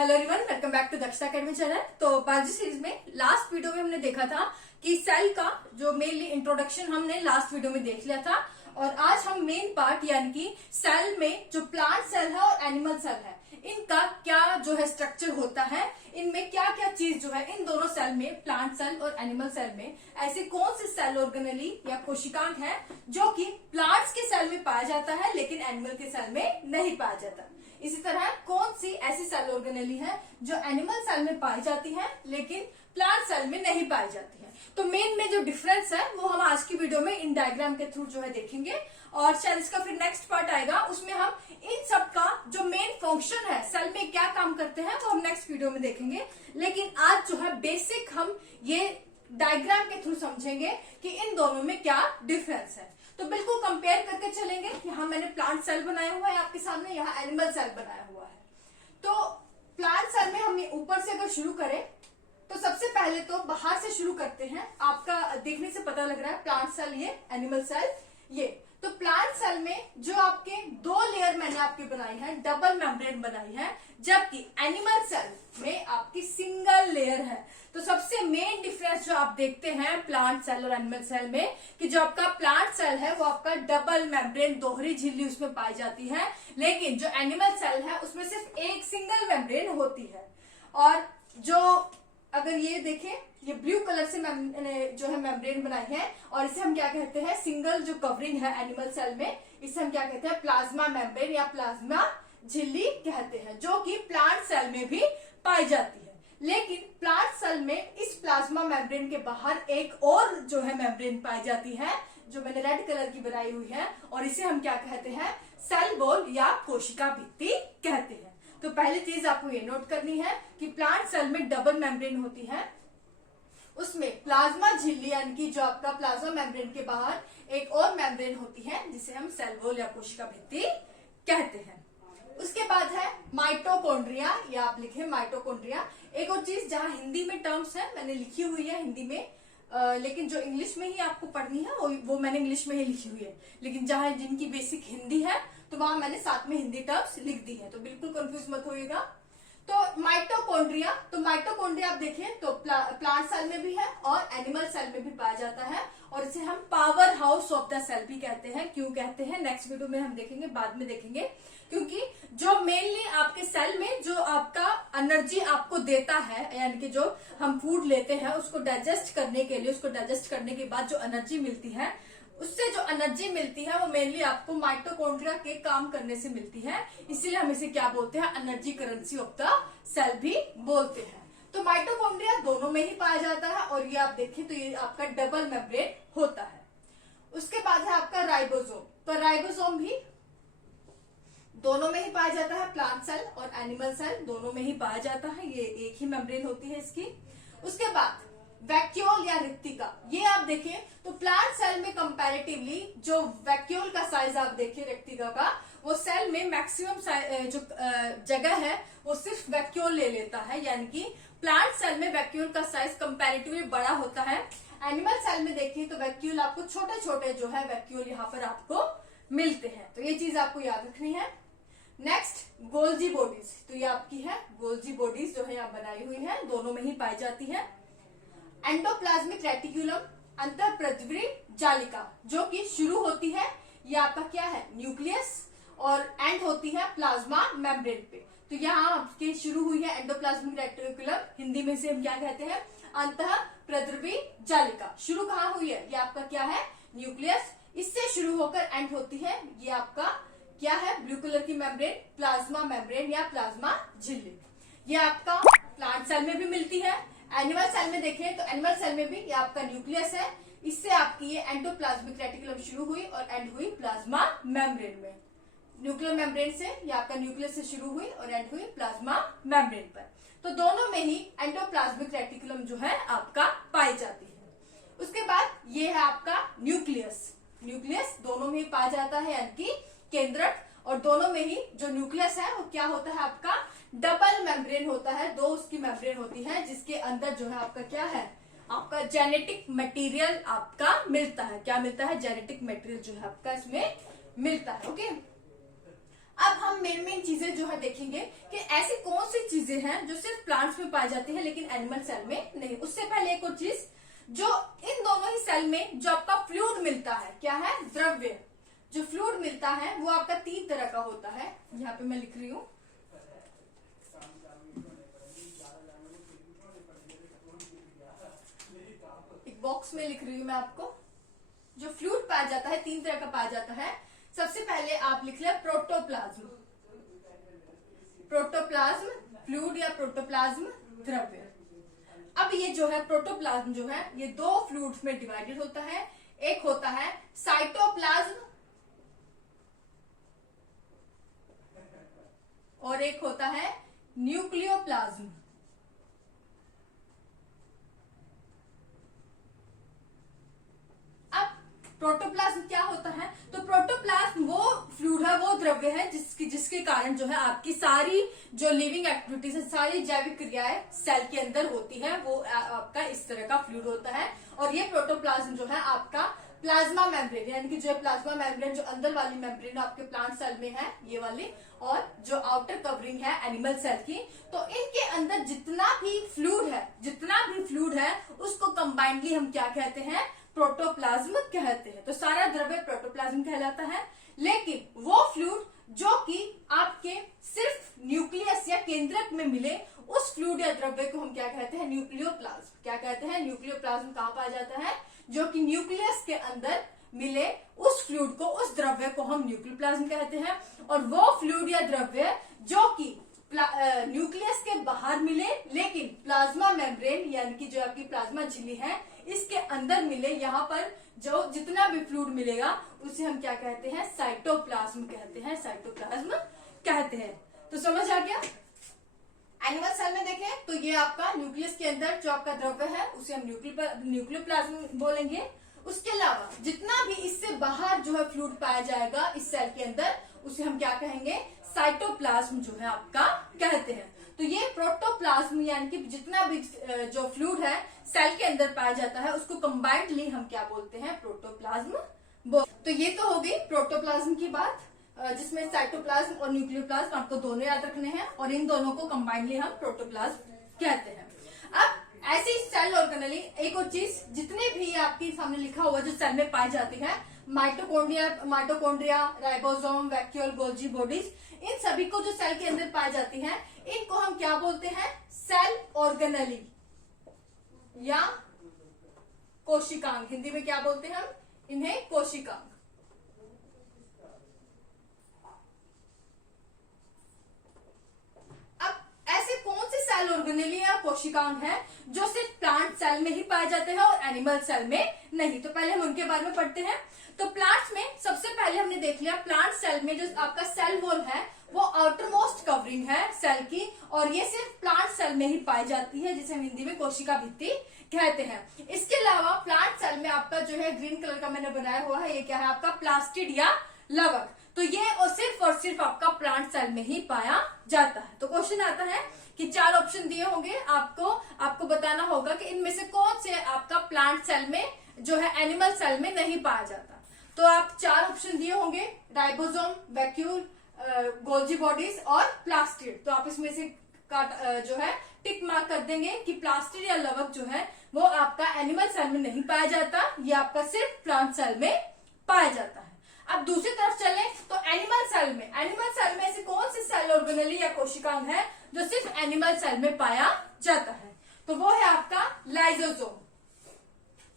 Hello everyone, welcome back to Dakshata academy channel. तो biology series में last video में हमने देखा था कि सेल का जो मेनली इंट्रोडक्शन हमने लास्ट वीडियो में देख लिया था, और आज हम मेन पार्ट यानी कि सेल में जो प्लांट सेल है और एनिमल सेल है इनका क्या जो है स्ट्रक्चर होता है, इनमें क्या क्या चीज जो है इन दोनों सेल में, प्लांट सेल और एनिमल सेल में ऐसे कौन से सेल ऑर्गेनेली या कोशिकांग है जो कि प्लांट्स के सेल में पाया जाता है लेकिन एनिमल के सेल में नहीं पाया जाता। इसी तरह कौन सी ऐसी सेल ऑर्गेनेली है जो एनिमल सेल में पाई जाती है लेकिन प्लांट सेल में नहीं पाई जाती है। तो मेन में जो डिफरेंस है वो हम आज की वीडियो में इन डायग्राम के थ्रू जो है देखेंगे, और शायद इसका फिर नेक्स्ट पार्ट आएगा उसमें हम इन सब का जो मेन फंक्शन है सेल में क्या काम करते हैं वो हम नेक्स्ट वीडियो में देखेंगे। लेकिन आज जो है बेसिक हम ये डायग्राम के थ्रू समझेंगे कि इन दोनों में क्या डिफरेंस है। तो बिल्कुल कंपेयर करके चलेंगे। यहाँ मैंने प्लांट सेल बनाया हुआ है आपके सामने, यहाँ एनिमल सेल बनाया हुआ है। तो प्लांट सेल में हम ऊपर से अगर शुरू करें तो सबसे पहले तो बाहर से शुरू करते हैं। आपका देखने से पता लग रहा है प्लांट सेल ये, एनिमल सेल ये। तो प्लांट सेल में जो आपके दो लेयर मैंने आपकी बनाई है, डबल मेम्ब्रेन बनाई है, जबकि एनिमल सेल में आपकी सिंगल लेयर है। तो सबसे मेन डिफरेंस जो आप देखते हैं प्लांट सेल और एनिमल सेल में कि जो आपका प्लांट सेल है वो आपका डबल मेम्ब्रेन, दोहरी झिल्ली उसमें पाई जाती है, लेकिन जो एनिमल सेल है उसमें सिर्फ एक सिंगल मेम्ब्रेन होती है। और जो अगर ये देखें, ये ब्लू कलर से जो है मेम्ब्रेन बनाई है, और इसे हम क्या कहते हैं, सिंगल जो कवरिंग है एनिमल सेल में, इसे हम क्या कहते हैं, प्लाज्मा मेम्ब्रेन या प्लाज्मा झिल्ली कहते हैं, जो कि प्लांट सेल में भी पाई जाती है। लेकिन प्लांट सेल में इस प्लाज्मा मेम्ब्रेन के बाहर एक और जो है मेम्ब्रेन पाई जाती है जो मैंने रेड कलर की बनाई हुई है, और इसे हम क्या कहते हैं, सेल वॉल या कोशिका भित्ति कहते हैं। तो पहली चीज आपको ये नोट करनी है कि प्लांट सेल में डबल मेम्ब्रेन होती है, उसमें प्लाज्मा झिल्ली यानी कि जो आपका प्लाज्मा मेम्ब्रेन के बाहर एक और मेम्ब्रेन होती है जिसे हम सेल वॉल या कोशिका भित्ति कहते हैं। उसके बाद है माइटोकॉन्ड्रिया, या आप लिखे माइटोकॉन्ड्रिया। एक और चीज जहां हिंदी में टर्म्स है मैंने लिखी हुई है हिंदी में, लेकिन जो इंग्लिश में ही आपको पढ़नी है वो मैंने इंग्लिश में ही लिखी हुई है, लेकिन जहां जिनकी बेसिक हिंदी है तो वहां मैंने साथ में हिंदी टर्म्स लिख दी है, तो बिल्कुल कंफ्यूज मत होइएगा। तो माइटोकॉन्ड्रिया, आप देखें तो प्लांट सेल में भी है और एनिमल सेल में भी पाया जाता है, और इसे हम power house of the cell भी कहते हैं। क्यों कहते हैं नेक्स्ट वीडियो में हम देखेंगे, बाद में देखेंगे, क्योंकि जो मेनली आपके सेल में जो आपका एनर्जी आपको देता है, यानी कि जो हम फूड लेते हैं उसको डाइजेस्ट करने के लिए, उसको डाइजेस्ट करने के बाद जो एनर्जी मिलती है, उससे जो एनर्जी मिलती है वो मेनली आपको माइटोकॉन्ड्रिया के काम करने से मिलती है। इसीलिए हम इसे क्या बोलते हैं, energy currency of the cell भी बोलते हैं। तो माइटोकॉन्ड्रिया दोनों में ही पाया जाता है, और ये आप देखें तो ये आपका डबल मेम्ब्रेन होता है। उसके बाद है आपका राइबोसोम। तो राइबोसोम भी दोनों में ही पाया जाता है, प्लांट सेल और एनिमल सेल दोनों में ही पाया जाता है, ये एक ही मेम्ब्रेन होती है इसकी। उसके बाद वैक्यूल या रिक्तिका, ये आप देखें तो प्लांट सेल में कंपैरेटिवली जो वैक्यूल का साइज आप देखिए रिक्तिका का, वो सेल में मैक्सिमम जो जगह है वो सिर्फ वैक्यूल ले लेता है, यानी कि प्लांट सेल में वैक्यूल का साइज कंपैरेटिवली बड़ा होता है। एनिमल सेल में देखिए तो वैक्यूल आपको छोटे छोटे जो है वैक्यूल यहाँ पर आपको मिलते हैं, तो ये चीज आपको याद रखनी है। नेक्स्ट गोल्जी बॉडीज, तो ये आपकी है गोल्जी बॉडीज जो है यहाँ बनाई हुई है, दोनों में ही पाई जाती है। एंडोप्लाज्मिक रेटिकुलम, अंतःप्रज्वरी जालिका, जो कि शुरू होती है, ये आपका क्या है, न्यूक्लियस, और एंड होती है प्लाज्मा मेम्ब्रेन पे। तो यहाँ आपकी शुरू हुई है एंडोप्लाज्मिक रेटिकुलम, हिंदी में से हम क्या कहते हैं, अंतःप्रज्वरी जालिका। शुरू कहाँ हुई है, ये आपका क्या है, न्यूक्लियस, इससे शुरू होकर एंड होती है, ये आपका क्या है, ब्लू कलर की मेम्ब्रेन, प्लाज्मा मेम्ब्रेन या प्लाज्मा झिल्ली। ये आपका प्लांट सेल में भी मिलती है। एनिमल सेल में देखें तो एनिमल सेल में भी ये आपका न्यूक्लियस है, इससे आपकी ये एंडोप्लाज्मिक रेटिकुलम शुरू हुई और एंड हुई प्लाज्मा मेम्ब्रेन में। न्यूक्लियर मेम्ब्रेन से ये आपका न्यूक्लियस से शुरू हुई और एंड हुई प्लाज्मा मेम्ब्रेन पर। तो दोनों में ही एंडोप्लाज्मिक रेटिकुलम जो है आपका पाई जाती है। उसके बाद ये है आपका न्यूक्लियस, दोनों में ही पाया जाता है, यानी कि केंद्रक, और दोनों में ही जो न्यूक्लियस है वो क्या होता है आपका, डबल मेम्ब्रेन होता है, दो उसकी मेम्ब्रेन होती है, जिसके अंदर जो है आपका क्या है, आपका जेनेटिक मटेरियल आपका मिलता है। क्या मिलता है, जेनेटिक मटेरियल जो है आपका इसमें मिलता है। ओके, अब हम मेन चीजें जो है देखेंगे कि ऐसी कौन सी चीजें हैं जो सिर्फ प्लांट्स में पाई जाती है लेकिन एनिमल सेल में नहीं। उससे पहले एक और चीज, जो इन दोनों ही सेल में जो आपका फ्लूइड मिलता है, क्या है, द्रव्य, जो फ्लूइड मिलता है वो आपका 3 तरह का होता है। यहाँ पे मैं लिख रही हूँ, एक बॉक्स में लिख रही हूँ मैं आपको। जो फ्लूइड पाया जाता है 3 तरह का पाया जाता है। सबसे पहले आप लिख ले प्रोटोप्लाज्म, प्रोटोप्लाज्म फ्लूइड या प्रोटोप्लाज्म द्रव्य। अब ये जो है प्रोटोप्लाज्म जो है ये 2 फ्लूइड्स में डिवाइडेड होता है। एक होता है साइटोप्लाज्म और एक होता है न्यूक्लियोप्लाज्म। प्रोटोप्लाज्म क्या होता है? तो प्रोटोप्लाज्म वो फ्लूइड है, वो द्रव्य है जिसके कारण जो है आपकी सारी जो लिविंग एक्टिविटीज है, सारी जैविक क्रियाएं सेल के अंदर होती है, वो आपका इस तरह का फ्लूइड होता है। और ये प्रोटोप्लाज्म जो है आपका प्लाज्मा मेम्ब्रेन, यानी कि जो प्लाज्मा मेम्ब्रेन, जो अंदर वाली मेम्ब्रेन आपके प्लांट सेल में है ये वाली, और जो आउटर कवरिंग है एनिमल सेल की, तो इनके अंदर जितना भी फ्लूइड है उसको कंबाइंडली हम क्या कहते हैं? प्रोटोप्लाज्म कहते हैं। तो सारा द्रव्य प्रोटोप्लाज्म कहलाता है। लेकिन वो फ्लूइड जो कि आपके सिर्फ न्यूक्लियस या केंद्रक में मिले, उस फ्लूइड या द्रव्य को हम क्या कहते हैं? न्यूक्लियोप्लाज्म। क्या कहते हैं? न्यूक्लियोप्लाज्म कहाँ पाया जाता है? जो कि न्यूक्लियस के अंदर मिले उस फ्लूइड को, उस द्रव्य को हम न्यूक्लियोप्लाज्म कहते हैं। और वो फ्लूइड या द्रव्य जो कि न्यूक्लियस के बाहर मिले लेकिन प्लाज्मा मेम्ब्रेन यानी कि जो आपकी प्लाज्मा झिल्ली है इसके अंदर मिले, यहाँ पर जो जितना भी फ्लूइड मिलेगा उसे हम क्या कहते हैं? साइटोप्लाज्म कहते हैं, साइटोप्लाज्म कहते हैं। तो समझ आ गया? एनिमल सेल में देखें तो ये आपका न्यूक्लियस के अंदर जो आपका द्रव्य है उसे हम न्यूक्लियोप्लाज्म बोलेंगे। उसके अलावा जितना भी इससे बाहर जो है फ्लूइड पाया जाएगा इस सेल के अंदर, उसे हम क्या कहेंगे? साइटोप्लाज्म जो है आपका कहते हैं। तो ये प्रोटोप्लाज्म यानी कि जितना भी जो फ्लूइड है सेल के अंदर पाया जाता है उसको कंबाइंडली हम क्या बोलते हैं? प्रोटोप्लाज्म। तो ये तो हो गई प्रोटोप्लाज्म की बात, जिसमें साइटोप्लाज्म और न्यूक्लियोप्लाज्म आपको दोनों याद रखने हैं, और इन दोनों को कंबाइंडली हम प्रोटोप्लाज्म कहते हैं। अब ऐसी सेल ऑर्गेनेली एक और चीज, जितने भी आपके सामने लिखा हुआ जो सेल में पाई जाती है, mitochondria, ribosome, vacuole, Golgi bodies, इन सभी को जो सेल के अंदर पाई जाती है इनको हम क्या बोलते हैं? सेल ऑर्गेनेली या कोशिकांग। हिंदी में क्या बोलते हैं हम इन्हें? कोशिकांग। ऐसे कौन से सेल ऑर्गेनेली या कोशिकांग है जो सिर्फ प्लांट सेल में ही पाए जाते हैं और एनिमल सेल में नहीं? तो पहले हम उनके बारे में पढ़ते हैं। तो प्लांट्स में सबसे पहले हमने देख लिया, प्लांट सेल में जो आपका सेल वॉल है वो आउटर मोस्ट कवरिंग है सेल की, और ये सिर्फ प्लांट सेल में ही पाई जाती है, जिसे हम हिंदी में कोशिका भित्ति कहते हैं। इसके अलावा प्लांट सेल में आपका जो है ग्रीन कलर का मैंने बनाया हुआ है, ये क्या है आपका? प्लास्टिड या लवक। तो ये और सिर्फ आपका प्लांट सेल में ही पाया जाता है। तो क्वेश्चन आता है कि 4 ऑप्शन दिए होंगे आपको बताना होगा कि इनमें से कौन से आपका प्लांट सेल में जो है एनिमल सेल में नहीं पाया जाता। तो आप 4 ऑप्शन दिए होंगे, राइबोसोम, वैक्यूल, गोल्जी बॉडीज और प्लास्टिड। तो आप इसमें से जो है टिक मार्क कर देंगे कि प्लास्टिड या लवक जो है वो आपका एनिमल सेल में नहीं पाया जाता, ये आपका सिर्फ प्लांट सेल में पाया जाता है। अब दूसरी तरफ चलें तो एनिमल सेल में ऐसे कौन से सेल ऑर्गेनेली या कोशिकांग है जो सिर्फ एनिमल सेल में पाया जाता है? तो वो है आपका लाइसोसोम।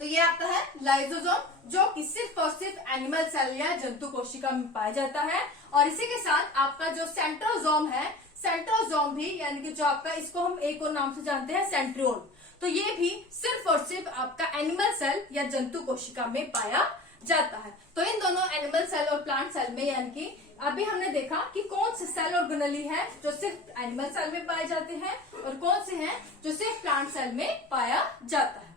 तो ये आपका है लाइसोसोम, जो कि सिर्फ और सिर्फ एनिमल सेल या जंतु कोशिका में पाया जाता है। और इसी के साथ आपका जो सेंट्रोजोम है, सेंट्रोजोम भी यानी कि जो आपका, इसको हम एक और नाम से जानते हैं सेंट्रियोल, तो ये भी सिर्फ और सिर्फ आपका एनिमल सेल या जंतु कोशिका में पाया जाता है। तो इन दोनों एनिमल सेल और प्लांट सेल में यानी कि अभी हमने देखा कि कौन से सेल ऑर्गेनेली है जो सिर्फ एनिमल सेल में पाए जाते हैं और कौन से हैं जो सिर्फ प्लांट सेल में पाया जाता है।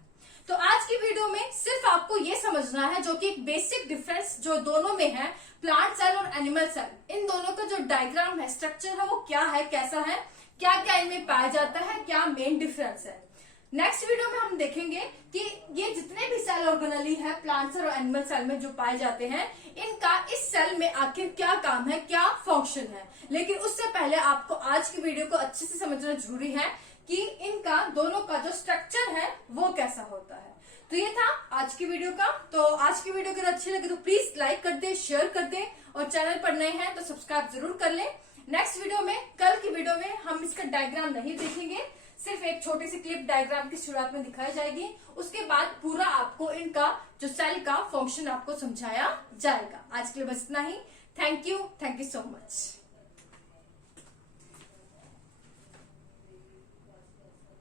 तो आज की वीडियो में सिर्फ आपको ये समझना है, जो कि एक बेसिक डिफरेंस जो दोनों में है, प्लांट सेल और एनिमल सेल, इन दोनों का जो डायग्राम है, स्ट्रक्चर है, वो क्या है, कैसा है, क्या क्या इनमें पाया जाता है, क्या मेन डिफरेंस है। नेक्स्ट वीडियो में हम देखेंगे कि ये जितने भी सेल ऑर्गेनेली है प्लांट्स और एनिमल सेल में जो पाए जाते हैं, इनका इस सेल में आखिर क्या काम है, क्या फंक्शन है। लेकिन उससे पहले आपको आज की वीडियो को अच्छे से समझना जरूरी है कि इनका दोनों का जो स्ट्रक्चर है वो कैसा होता है। तो ये था आज की वीडियो का। तो आज की वीडियो अगर अच्छी लगे तो प्लीज लाइक कर दे, शेयर कर दे, और चैनल पर नए हैं तो सब्सक्राइब जरूर कर ले। नेक्स्ट वीडियो में, कल की वीडियो में हम इसका डायग्राम नहीं देखेंगे, सिर्फ एक छोटी सी क्लिप डायग्राम की शुरुआत में दिखाई जाएगी। उसके बाद पूरा आपको इनका जो सेल का फंक्शन आपको समझाया जाएगा। आज के लिए बस इतना ही। Thank you so much.